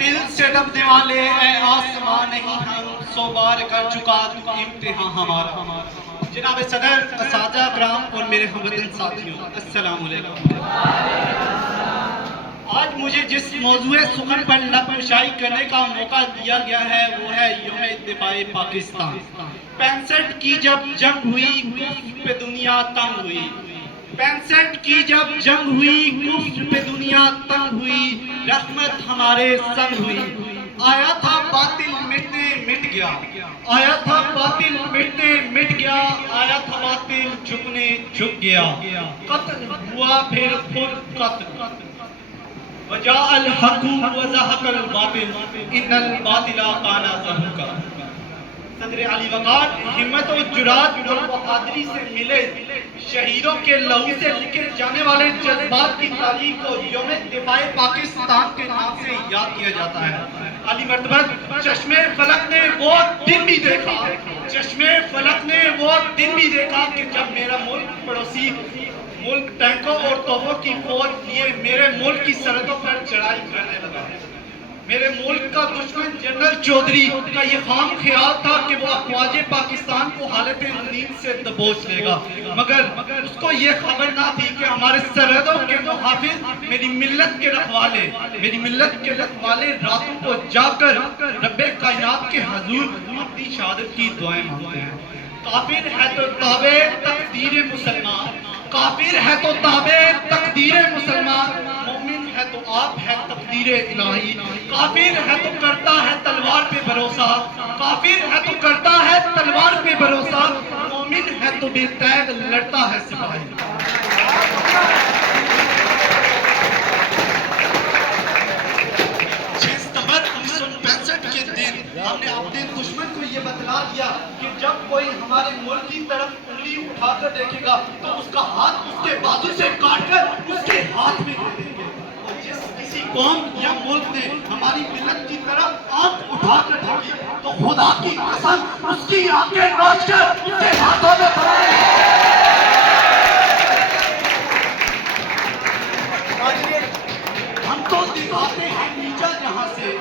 باطل سے ڈبنے والے اے آسمان نہیں ہم، سو بار کر چکا امتحان ہمارا۔ جناب صدر، اساتذہ کرام اور میرے ہموطن ساتھیوں، السلام علیکم۔ آج مجھے جس موضوع سخن پر لب کشائی کرنے کا موقع دیا گیا ہے وہ ہے یوم دفاع پاکستان۔ 65 کی جب جنگ ہوئی کفر پہ دنیا تنگ ہوئی، 65 کی جب جنگ ہوئی کفر پہ دنیا تنگ ہوئی، رحمت ہمارے سنگ ہوئی۔ آیا تھا باطل مٹنے مٹ گیا، آیا تھا باطل مٹنے مٹ گیا، آیا تھا باطل جھکنے جھک گیا۔ قتل ہوا پھر خود قتل، وجاء الحق وزهق الباطل ان الباطل كان زهوقا۔ صدر علی وقار ہمت و جرات اور بہادری سے ملے شہیدوں کے لہو سے لکھے جانے والے جذبات کی تاریخ کو یوم دفاع پاکستان کے نام سے یاد کیا جاتا ہے۔ علی مرتبہ چشم فلک نے وہ دن بھی دیکھا، چشم فلک نے وہ دن بھی دیکھا کہ جب میرا ملک پڑوسی ملک ٹینکوں اور توپوں کی فوج لیے میرے ملک کی سرحدوں پر چڑھائی کرنے لگا۔ میرے ملک کا دشمن جنرل چودھری کا یہ خام خیال تھا کہ وہ افواج پاکستان کو حالت نیند سے دبوچ لے گا، مگر اس کو یہ خبر نہ تھی کہ ہمارے سرحدوں کے محافظ میری ملت کے رکھوالے، میری ملت کے رکھوالے راتوں کو جاگ کر رب کائنات کے حضور اپنی شہادت کی دعائیں مانگتے ہیں۔ کافر ہے تو تابع تقدیر مسلمان، کافر ہے تو تابع تقدیر مسلمان، مومن ہے تو آپ ہے تقدیر الہی۔ کافر ہے تو کرتا ہے تلوار پہ بھروسہ، کافر ہے تو کرتا ہے تلوار پہ بھروسہ، مومن ہے تو بے تیغ لڑتا ہے سپاہی۔ ستمبر 1965 کے دن ہم نے اپنے دشمن کو یہ بتلا دیا کہ جب کوئی ہمارے ملک کی طرف انگلی اٹھا کر دیکھے گا تو اس کا ہاتھ اس کے بازو سے کاٹ کر اس کے ہاتھ میں دے دیں گے۔ اور جس کسی قوم یا ملک نے ہماری ملت کی طرف آنکھ اٹھا کر دیکھی تو خدا کی قسم اس کی آنکھیں نوچ کر اس کے ہاتھوں میں پڑیں گے۔ ہم تو دکھاتے ہیں نیچا جہاں سے،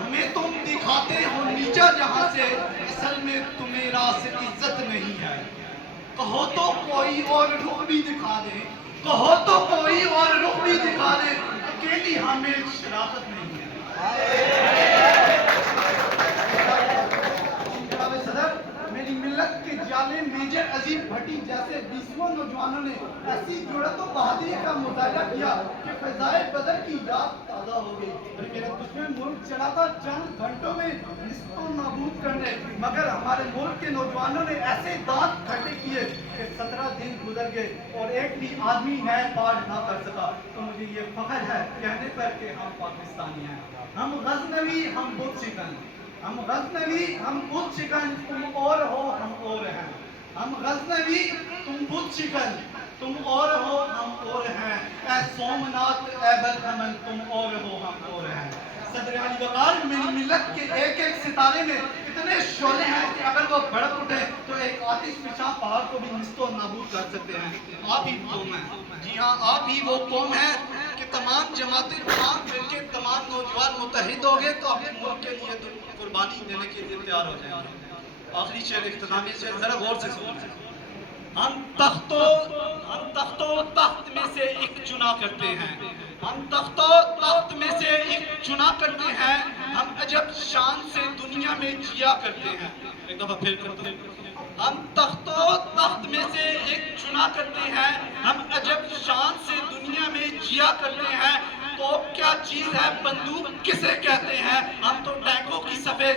ہمیں تم دکھاتے ہو نیچا جہاں سے، اصل میں تمہیں راس عزت نہیں ہے۔ کہو تو کوئی اور رخ بھی دکھا دے، کہو تو کوئی اور رخ بھی دکھا دے، اکیلی ہمیں شرافت نہیں ہے۔ جناب صدر، میری ملت کے جالے میجر عظیم بھٹی جیسے 20 نوجوانوں نے ایسی جرأت و بہادری کا مظاہرہ کیا کہ فضائے بدر کی یاد تازہ ہو گئی۔ اور میرا دشمن ملک چلا تھا چند گھنٹوں میں نصف و نابود کرنے، مگر ہمارے ملک کے نوجوانوں نے ایسے دانت کھٹے کیے کہ 17 دن گزر گئے اور ایک بھی آدمی نئے پار نہ کر سکا۔ تو مجھے یہ فخر ہے کہنے پر کہ ہم پاکستانی ہیں، ہم غزنوی، ہم بت شکن، ہم غزنوی، ہم بت شکن، تم اور ہو ہم اور ہیں، ہم غزنوی تم بت شکن، تم اور ہو ہم اور ہیں، اے سومنات اے برہمن تم اور ہو ہم اور ہیں۔ صدر علی وقار، میری ملت کے ایک ایک ستارے میں اتنے شعلے ہیں کہ اگر وہ بھڑک اٹھے تو ایک آتش فشاں پہاڑ کو بھی نصف و نابود کر سکتے ہیں۔ آپ ہی قوم ہیں، جی ہاں آپ ہی وہ قوم ہے کہ تمام جماعتیں، تمام فرقے، تمام نوجوان متحد ہو گئے تو اپنے ملک کے لیے تو قربانی دینے کے لیے تیار ہو جائیں گے۔ آخری شعر اختتامی شعر ذرا غور سے سنیں۔ ہم تخت و تخت میں سے ایک چنا کرتے ہیں، ہم تخت و تخت میں سے ایک چنا کرتے ہیں، ہم عجب شان سے دنیا میں جیا کرتے ہیں۔ ایک دفعہ پھر کرتے ہیں۔ ہم تخت و تخت میں سے ایک چنا کرتے ہیں، ہم عجب شان سے دنیا میں جیا کرتے ہیں۔ توپ کیا چیز ہے، بندوق کسے کہتے ہیں، ہم تو ٹینکوں کی سفید